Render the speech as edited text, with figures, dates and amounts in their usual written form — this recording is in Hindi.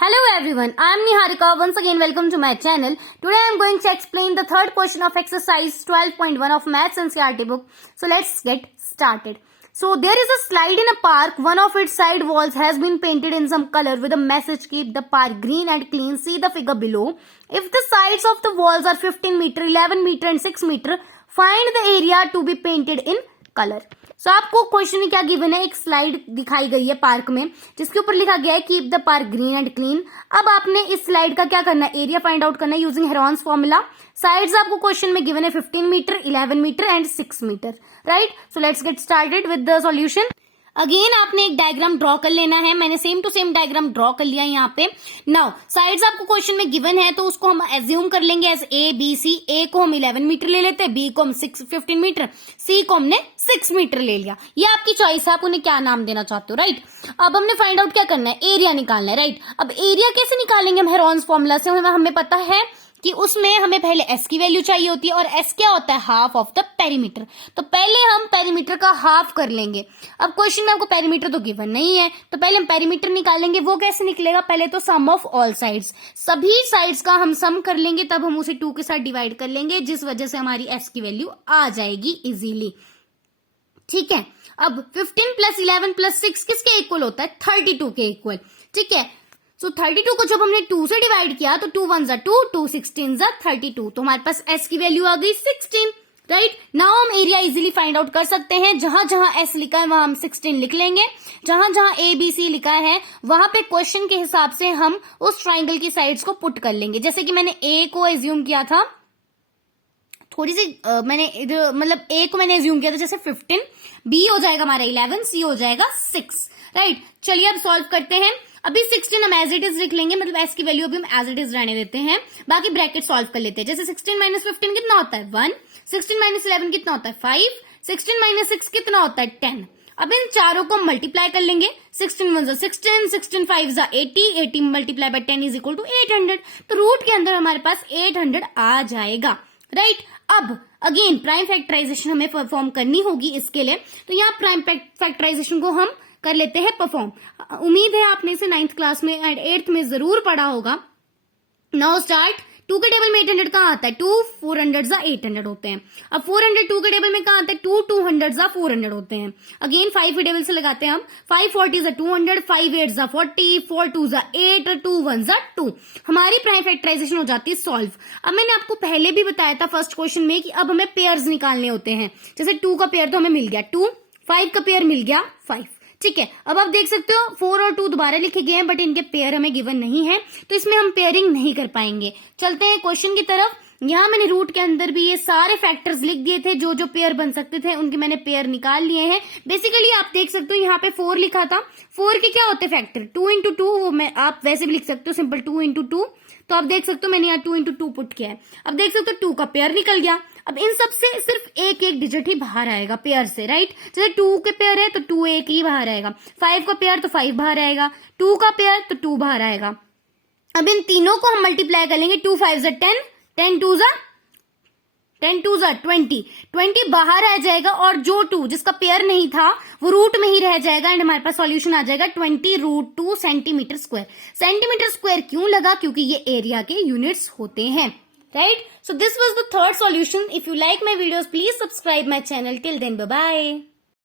Hello everyone, I am Niharika. Once again welcome to my channel. Today I am going to explain the third question of exercise 12.1 of Maths NCERT book. So let's get started. So there is a slide in a park. One of its side walls has been painted in some color with a message, keep the park green and clean. See the figure below. If the sides of the walls are 15 meter, 11 meter and 6 meter, find the area to be painted in color. सो आपको क्वेश्चन में क्या गिवन है, एक स्लाइड दिखाई गई है पार्क में जिसके ऊपर लिखा गया है keep the park green and clean. अब आपने इस स्लाइड का क्या करना है, एरिया फाइंड आउट करना है यूजिंग हेरॉन्स फॉर्मूला. साइड्स आपको क्वेश्चन में गिवन है 15 metre, 11 metre and 6 metre. Right, so let's get started with the solution. Again आपने एक डायग्राम ड्रॉ कर लेना है. मैंने same to same diagram draw कर लिया यहाँ पे. नाउ साइड्स आपको क्वेश्चन में गिवन है तो उसको हम एज्यूम कर लेंगे एज ए बी सी. ए को हम 11 मीटर ले लेते हैं, बी को हम 15 मीटर, सी को हमने 6 मीटर ले लिया. ये आपकी चॉइस है, आप उन्हें क्या नाम देना चाहते हो. राइट, अब हमने फाइंड आउट क्या करना है, एरिया निकालना है. राइट, अब एरिया कैसे निकालेंगे हम हेरॉन्स फॉर्मूला से. हमें पता है कि उसमें हमें पहले s की वैल्यू चाहिए होती है और s क्या होता है, हाफ ऑफ द पेरीमीटर. तो पहले हम पेरीमीटर का हाफ कर लेंगे. अब क्वेश्चन में आपको पेरीमीटर तो गिवन नहीं है तो पहले हम पेरीमीटर निकालेंगे. वो कैसे निकलेगा, पहले तो सम ऑफ ऑल साइड्स, सभी साइड्स का हम सम कर लेंगे, तब हम उसे 2 के साथ डिवाइड कर लेंगे जिस वजह से हमारी s की वैल्यू आ जाएगी इजीली. ठीक है, अब 15 प्लस 11 प्लस 6 किसके इक्वल होता है, 32 के इक्वल. ठीक है, सो 32 को जब हमने 2 से डिवाइड किया तो 2 1 2, 2 16 32, तो हमारे पास s की वैल्यू आ गई 16. राइट, नाउ हम एरिया इजीली फाइंड आउट कर सकते हैं. जहां जहां s लिखा है वहां हम 16 लिख लेंगे. जहां जहां a b c लिखा है वहां पे क्वेश्चन के हिसाब से हम उस ट्राइंगल की साइड्स को पुट कर लेंगे. जैसे कि मैंने a को एज्यूम किया था, थोड़ी सी मैंने मतलब a को मैंने एज्यूम किया था जैसे 15, b हो जाएगा हमारा 11, c हो जाएगा 6. राइट, चलिए अब सॉल्व करते हैं. अभी 16 हम एज इट इज लिख लेंगे, मतलब s की वैल्यू अभी हम एज इट इज रहने देते हैं. बाकी ब्रैकेट सॉल्व कर लेते हैं. जैसे 16 माइनस 15 कितना होता है 1, 16 माइनस 11 कितना होता है 5, 16 माइनस 6 कितना होता है 10. अब इन चारों को मल्टीप्लाई कर लेंगे. 16 1 16, 16 5 80, 80 multiply by 10 is equal to 800. तो रूट के अंदर हमारे पास 800 आ जाएगा. राइट, अब अगेन प्राइम फैक्टराइजेशन हमें परफॉर्म करनी होगी इसके लिए. तो यहाँ प्राइम फैक्टराइजेशन को हम कर लेते हैं परफॉर्म. उम्मीद है आपने इसे 9th क्लास में एंड 8th में जरूर पढ़ा होगा. Now start. 2 के टेबल में 800 कहाँ आता है, 2 400 जा 800 होते हैं. अब 400 2 के टेबल में कहाँ आता है, 2 200 जा 400 होते हैं. अगेन 5 के टेबल से लगाते हैं हम. 5 40 जा 200, 5 8 जा 40, 4 2 जा 8, 2 1 जा 2. हमारी प्राइम फैक्टराइजेशन हो जाती है सॉल्व. अब मैंने आपको पहले भी बताया था फर्स्ट क्वेश्चन में कि अब हमें पेयर्स निकालने होते हैं. जैसे 2 का पेयर तो हमें मिल गया 2, 5 का पेयर मिल गया 5. ठीक है, अब आप देख सकते हो 4 और 2 दोबारा लिखे गए हैं बट इनके पेयर हमें गिवन नहीं है तो इसमें हम पेयरिंग नहीं कर पाएंगे. चलते हैं क्वेश्चन की तरफ. यहाँ मैंने रूट के अंदर भी ये सारे फैक्टर्स लिख दिए थे, जो जो पेयर बन सकते थे उनके मैंने पेयर निकाल लिए हैं. बेसिकली आप देख सकते हो यहाँ पे 4 लिखा था. 4 के क्या होते हैं फैक्टर, 2 इंटू 2, वो मैं आप वैसे भी लिख सकते हो सिंपल 2 इंटू 2. तो आप देख सकते हो मैंने यहाँ 2 इंटू 2 पुट किया है. अब देख सकते हो 2 का पेयर निकल गया. अब इन सब से सिर्फ एक एक डिजिट ही बाहर आएगा पेयर से. राइट, जैसे 2 के पेयर है तो 2 एक ही बाहर आएगा, 5 का पेयर तो 5 बाहर आएगा, 2 का पेयर तो 2 बाहर आएगा. अब इन तीनों को हम मल्टीप्लाई कर लेंगे. 2 5 जा 10, 10 2 जा 20, 20 बाहर आ जाएगा और जो 2 जिसका पेयर नहीं था वो रूट में ही रह जाएगा एंड हमारे पास सॉल्यूशन आ जाएगा 20√2 सेंटीमीटर स्क्वायर. सेंटीमीटर स्क्वायर क्यों लगा, क्योंकि ये एरिया के यूनिट्स होते हैं. Right? So this was the third solution. If you like my videos, please subscribe my channel. Till then, bye-bye.